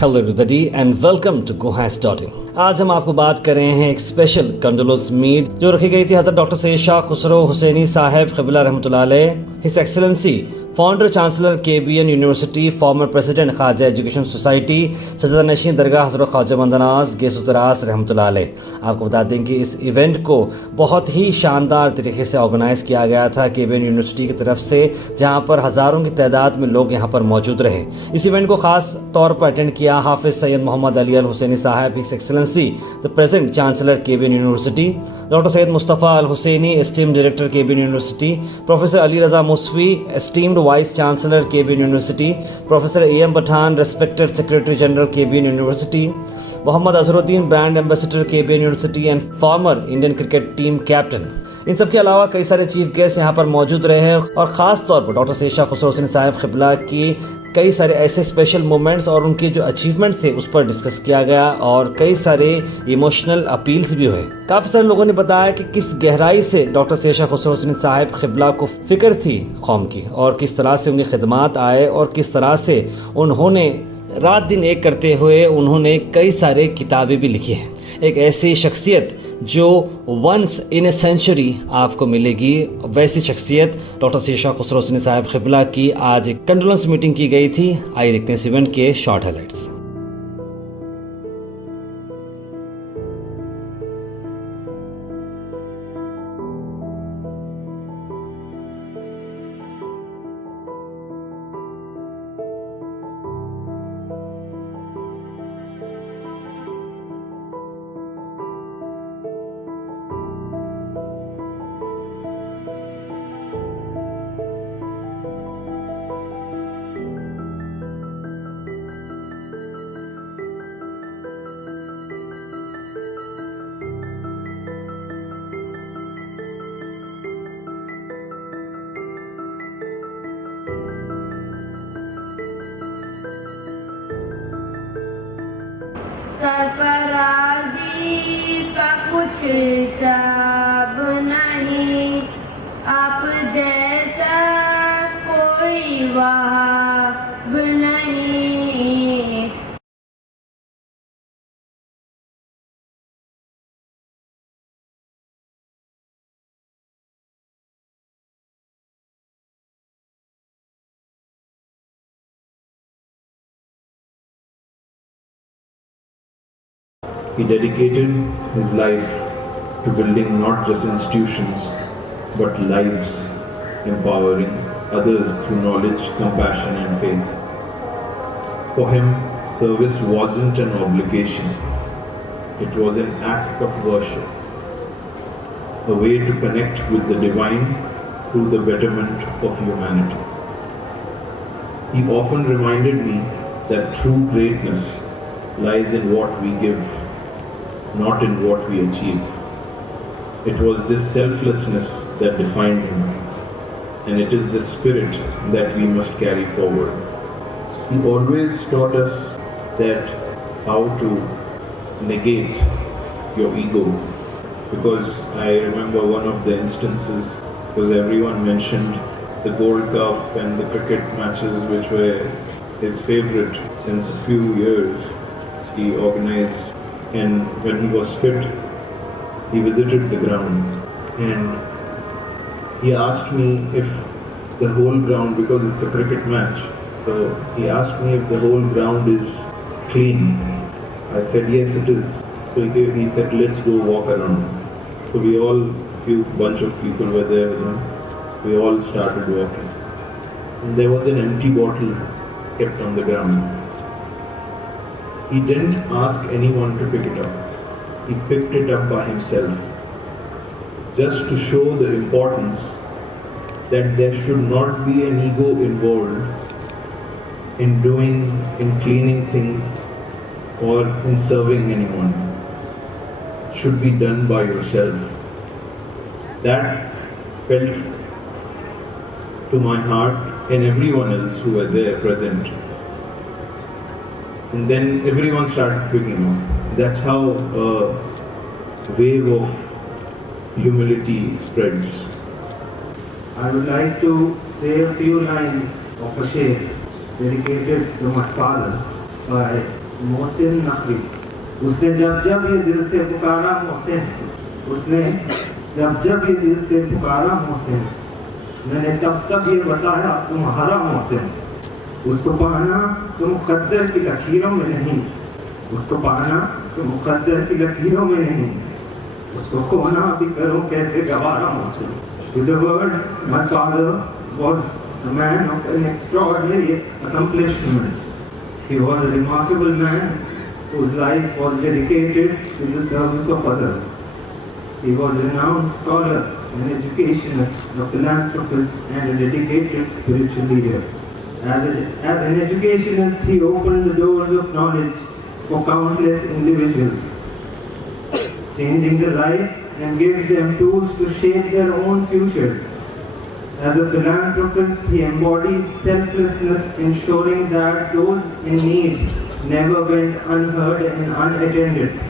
Hello everybody and welcome to GoHatch.in। आज हम आपको बात कर रहे हैं एक स्पेशल कंडोलेंस मीट जो रखी गई थी हज़रत डॉक्टर सैयद शाह खुसरो हुसैनी साहब क़िबला रहमतुल्लाह अलैह, his excellency founder chancellor KBN university, former president Khwaja education society, सजदा नशीन दरगाह हज़रत ख्वाजा बंदनाज गेसुतरास रहमतुल्लाह अलैह। आपको बता दें कि इस इवेंट को बहुत ही शानदार तरीके से ऑर्गेनाइज़ किया गया था KBN यूनिवर्सिटी की तरफ से, जहां पर हज़ारों की तादाद में लोग यहां पर मौजूद रहे। इस इवेंट को ख़ास तौर पर अटेंड किया हाफिज़ Syed Mohammad Ali Al Hussaini sahab, his excellency the present chancellor KBN university, doctor Syed Mustafa Al Hussaini esteemed director KBN university, professor Ali Raza Musavi esteemed vice chancellor KBN university, professor AM Pathan respected secretary general KBN university, Mohammad Azharuddin brand ambassador KBN university and former Indian cricket team captain. इन सब के अलावा कई सारे chief guest यहाँ पर मौजूद रहे हैं और ख़ास तौर पर डॉक्टर सैयद शाह खुसरो हुसैनी साहब क़िबला की कई सारे ऐसे स्पेशल मोमेंट्स और उनके जो अचीवमेंट्स थे उस पर डिस्कस किया गया और कई सारे इमोशनल अपील्स भी हुए। काफ़ी सारे लोगों ने बताया कि किस गहराई से डॉक्टर सैयद शाह खुसरो हुसैनी साहब क़िबला को फ़िक्र थी कौम की और किस तरह से उनकी खिदमात आए और किस तरह से उन्होंने रात दिन एक करते हुए उन्होंने कई सारे किताबें भी लिखी हैं। एक ऐसी शख्सियत जो वंस इन ए सेंचुरी आपको मिलेगी, वैसी शख्सियत डॉक्टर सैयद शाह खुसरो हुसैनी साहब क़िबला की आज एक कंडोलेंस मीटिंग की गई थी। आइए देखते हैं इस इवेंट के शॉर्ट हाइलाइट्स। सरफराजी का कुछ हिसाब नहीं, आप जैसा कोई वहाब नहीं। He dedicated his life to building not just institutions, but lives, empowering others through knowledge, compassion, and faith. For him, service wasn't an obligation, it was an act of worship, a way to connect with the divine through the betterment of humanity. He often reminded me that true greatness lies in what we give, not in what we achieve. It was this selflessness that defined him, and it is this spirit that we must carry forward. He always taught us that how to negate your ego, because I remember one of the instances, because everyone mentioned the Gold Cup and the cricket matches which were his favorite since a few years. He organized, and when he was fit, he visited the ground and he asked me if the whole ground, because it's a cricket match, so he asked me if the whole ground is clean. I said yes it is. So he said let's go walk around. So we all, bunch of people were there with him. We all started walking and there was an empty bottle kept on the ground. He didn't ask anyone to pick it up. He picked it up by himself, just to show the importance that there should not be an ego involved in cleaning things or in serving anyone. It should be done by yourself. That felt to my heart and everyone else who were there present. And then everyone started picking up. That's how a wave of humility spreads. I would like to say a few lines of a share dedicated to my father by Mohsin Naqvi. उसने जब जब ये दिल से पुकारा मोहसिन, उसने जब जब ये दिल से पुकारा मोहसिन, मैंने तब तब ये बताया तुम्हारा मोहसिन। उसको पाना तो मुक़द्दर की लकीरों में नहीं, उसको पाना तो मुक़द्दर की लकीरों में नहीं, उसको खोना भी करूं कैसे गवारा Mohsin. To the world, my father was a man of an extraordinary accomplishments. He was a remarkable man whose life was dedicated to the service of others. He was a renowned scholar, an educationist, a philanthropist, and a dedicated spiritual leader. As an educationist, he opened the doors of knowledge for countless individuals, changing their lives and gave them tools to shape their own futures. As a philanthropist, he embodied selflessness, ensuring that those in need never went unheard and unattended.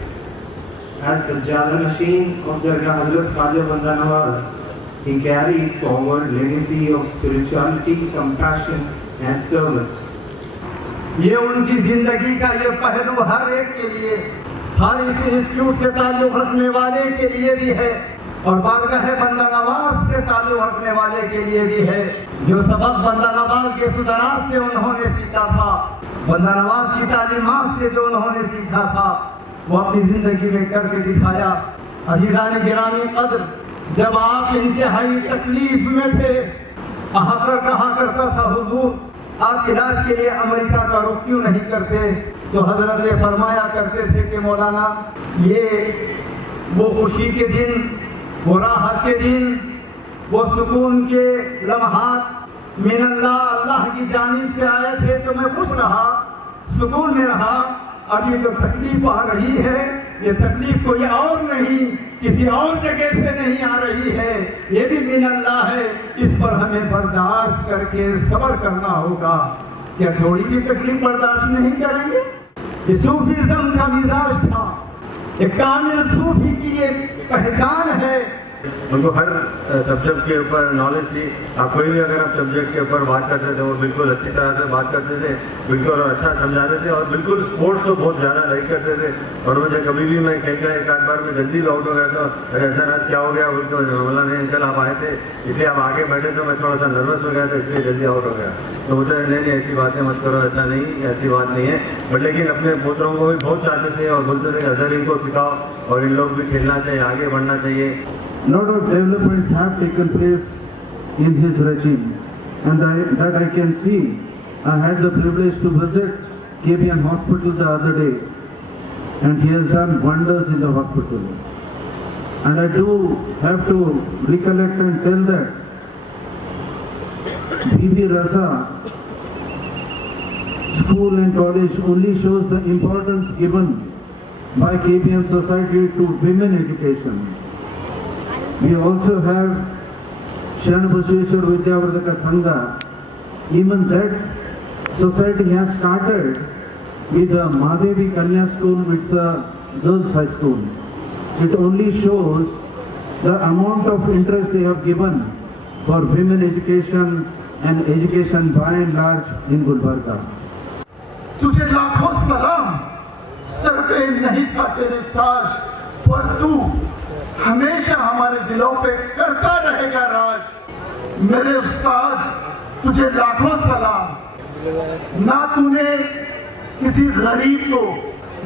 As Sajjada Nashin of Dargah Hazrat Khwaja Banda Nawaz, he carried forward legacy of spirituality, compassion and service. ये उनकी जिंदगी का ये पहलू हर एक के लिए, हर इस इंस्टीट्यूट से ताल्लुक़ रखने वाले के लिए भी है और बारगाह बंदा नवाज से ताल्लुक़ रखने वाले के लिए भी है। जो सबक बंदा नवाज के सुदराज से उन्होंने सीखा था, बंदा नवाज की तालीमात से जो उन्होंने सीखा था, वो अपनी जिंदगी में करके दिखाया। अज़ीज़ान गिरामी क़द्र, जब आप इंतहाई तकलीफ में थे, कहा करता था हुजूर आप इलाज के लिए अमेरिका का रुख क्यों नहीं करते, तो हजरत ने फरमाया करते थे कि मौलाना ये वो खुशी के दिन, वो राहत के दिन, वो सुकून के लम्हात मिनल्लाह अल्लाह की जानिब से आए थे तो मैं खुश रहा, सुकून में रहा। अब ये जो तकलीफ आ रही है, ये तकलीफ कोई और नहीं, किसी और जगह से नहीं आ रही है, ये भी मिनल्लाह है। इस पर हमें बर्दाश्त करके सब्र करना होगा। क्या थोड़ी भी तकलीफ बर्दाश्त नहीं करेंगे? ये सूफीज़्म का मिजाज था, एक कामिल सूफी की ये पहचान है। उनको हर सब्जेक्ट के ऊपर नॉलेज थी। आप कोई भी अगर आप सब्जेक्ट के ऊपर बात करते थे वो बिल्कुल अच्छी तरह से बात करते थे, बिल्कुल अच्छा समझाते थे और बिल्कुल स्पोर्ट्स तो बहुत ज़्यादा लाइक करते थे। और मुझे कभी भी मैं खेल का एक आध बार में जल्दी भी आउट हो गया तो ऐसा आज क्या हो गया बोलते बोला नहीं अंकल आप आए थे इसलिए आप आगे बैठे तो मैं थोड़ा सा नर्वस हो गया था इसलिए जल्दी आउट हो गया। तो बोलते नहीं ऐसी बातें मत करो, ऐसा नहीं, ऐसी बात नहीं है। बट लेकिन अपने पुत्रों को भी बहुत चाहते थे और बोलते थे अजहर इनको सिखाओ और इन लोग भी खेलना चाहिए, आगे बढ़ना चाहिए। lot of developments have taken place in his regime, and that I can see. I had the privilege to visit KBN Hospital the other day, and he has done wonders in the hospital. And I do have to recollect and tell that Bibi Raza School and College only shows the importance given by KBN Society to women education. We also have Sharan Basheshwar Vidyavardhaka Sangha. Even that society has started with the Mahadevi Kanya School, which is a girls' high school. It only shows the amount of interest they have given for women education and education by and large in Gulbarga. तुझे लाखों सलाम, sir पे नहीं था तेरे ताज, पर तू हमेशा हमारे दिलों पे करता रहेगा राज। मेरे उस्ताद तुझे लाखों सलाम। ना तूने किसी गरीब को,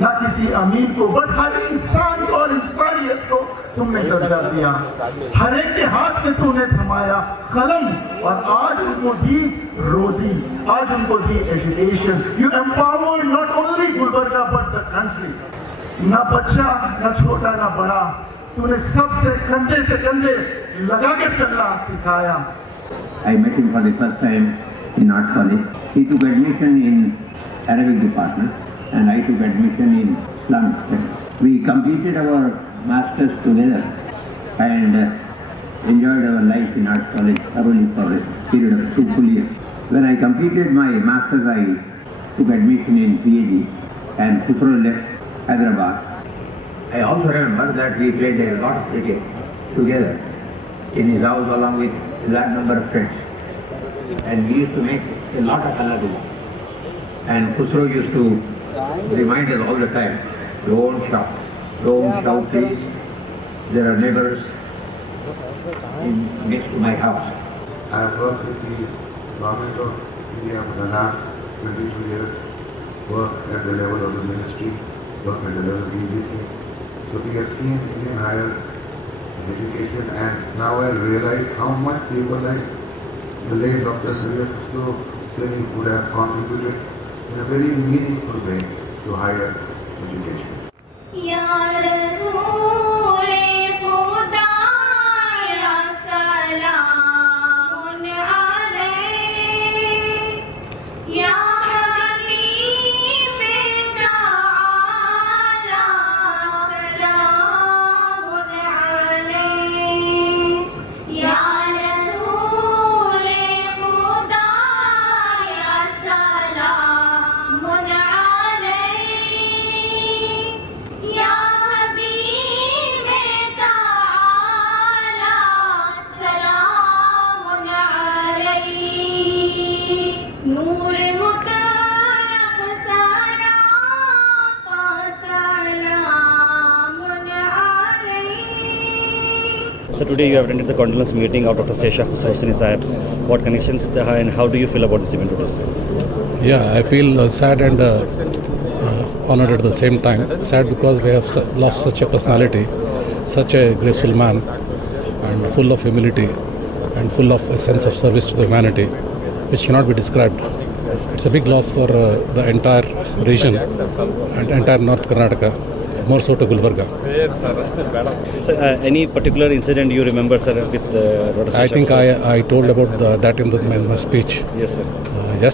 ना किसी अमीर को, बट हर इंसान को और इंसानियत को तुमने दर्जा दिया। हर एक के हाथ में तूने थमाया कलम और आज उनको दी रोजी, आज उनको दी education. You empowered not only Gulbarga but the country. ना बच्चा, ना छोटा, ना बड़ा, तूने सबसे कंधे से कंधे लगा कर चलना सिखाया। I met him for the first time in art college. He took admission in Arabic department and I took admission in Islamic studies. We completed our masters together and enjoyed our life in art college thoroughly for a period of 2 full years. When I completed my masters, I took admission in PhD and Khusro left Hyderabad. I also remember that we played a lot of cricket together in his house along with a large number of friends. And we used to make a lot of halabi. And Khusro used to reminds us all the time, don't shout. Don't shout, please. There are neighbors next to my house. I have worked with the government of India for the last 22 years, worked at the level of the ministry, worked at the level of BBC. So we have seen Indian higher education, and now I realize how much people like the late Dr. Surya Khusro Hussaini would have contributed in a very meaningful way to higher education. या रसूल खुदा या सलामुन अलैह या हबीब ताला सलामुन अलैह या रसूल खुदा या सलामुन या हबीब ताला सलामुन अलैह नूर मुतलक सरापा सलामुन अलैह. So today you have attended the condolence meeting of Dr. Seshak Khusro Hussaini Sahib. What connections there are and how do you feel about this event today? Yeah, I feel sad and honored at the same time. Sad because we have lost such a personality, such a graceful man, and full of humility and full of a sense of service to the humanity, which cannot be described. It's a big loss for the entire region and entire North Karnataka, more so to Gulbarga. So, any particular incident you remember, sir, with Dr. Seshak? I think I told about that in my speech. Yes, sir. I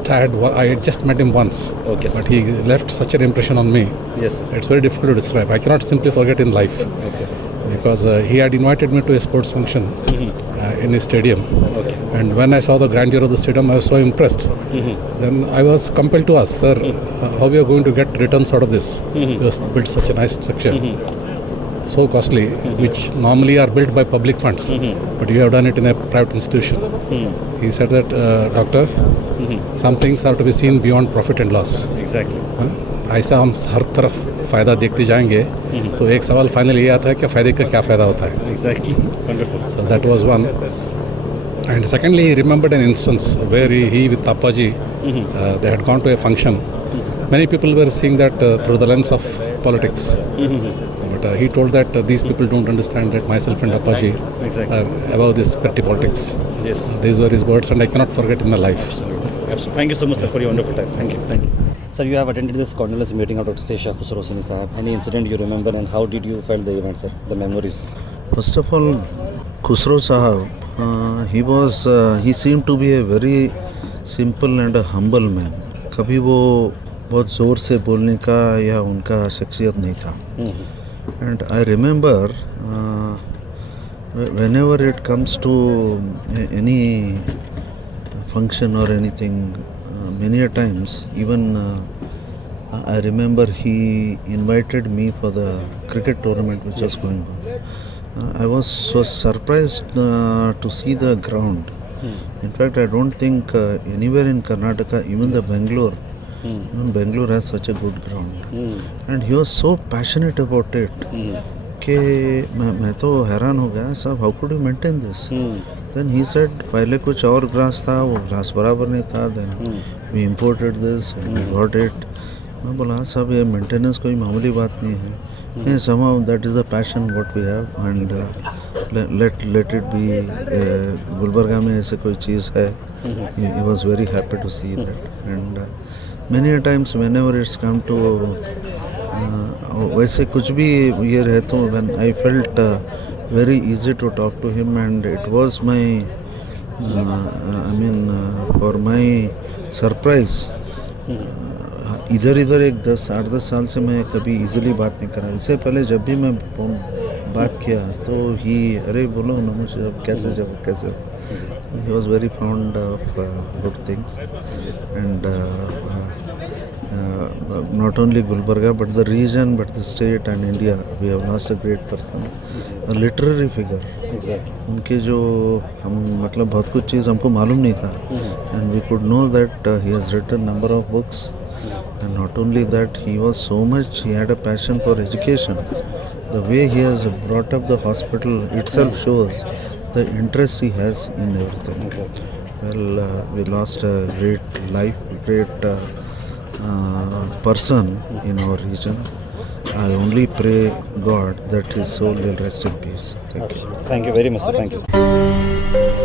had just met him once, Okay, sir. but he left such an impression on me. Yes, sir. It's very difficult to describe. I cannot simply forget in life, because he had invited me to a sports function in his stadium. Okay. And when I saw the grandeur of the stadium, I was so impressed. Then I was compelled to ask, sir, how we are going to get returns out of this? You have built such a nice structure, so costly, which normally are built by public funds, but you have done it in a private institution. He said that, doctor, some things have to be seen beyond profit and loss. Exactly. ऐसा हम हर तरफ फ़ायदा देखते जाएंगे तो एक सवाल final ये आता है कि फ़ायदे का क्या फ़ायदा होता है. Exactly. Wonderful. So that was one. And secondly, he remembered an instance where he with Appaji, they had gone to a function. Many people were seeing that through the lens of politics. But he told that these people don't understand that myself and Appaji are above this petty politics. Yes. These were his words, and I cannot forget in my life. Absolutely. Thank you so much, sir, for your wonderful time. Thank you. Thank you. Sir, you have attended this condolence meeting of Dr. Seshak Khusro Hussaini Sahib. Any incident you remember and how did you felt the event, sir? The memories? First of all, Khusro Sahab, he seemed to be a very simple and a humble man. कभी वो बहुत ज़ोर से बोलने का या उनका शख्सियत नहीं था. And I remember whenever it comes to any function or anything, many a times, even I remember he invited me for the cricket tournament which was going on. I was so surprised to see the ground. In fact, I don't think anywhere in Karnataka, even the Bangalore, even Bangalore has such a good ground. And he was so passionate about it कि मैं तो हैरान हो गया, साहब, how could you maintain this? Then he said, पहले कुछ और ग्रास था, वो ग्रास बराबर नहीं था, then we imported this and we got it. मैं बोला, साहब, ये मेंटेनेंस कोई मामूली बात नहीं है. Somehow that is the passion what we have, and let it be. Gulbarga में ऐसे कोई चीज़ है. He was very happy to see that, and many a times whenever it's come to वैसे कुछ भी ये रहे तो when I felt very easy to talk to him, and it was my for my surprise, इधर एक 10-8 साल से मैं कभी इजीली बात नहीं करा. इससे पहले जब भी मैं बात किया तो ही अरे बोलो नमस्ते कैसे he was very fond of good things, and not only Gulbarga but the region, but the state and India. We have lost a great person, a literary figure. Exactly. उनके जो हम मतलब बहुत कुछ चीज़ हमको मालूम नहीं था, and we could know that he has written number of books, and not only that, he was so much, he had a passion for education. The way he has brought up the hospital itself shows the interest he has in everything. Well, we lost a great life, great person in our region. I only pray God that his soul will rest in peace. Thank you. Thank you very much, sir. Thank you.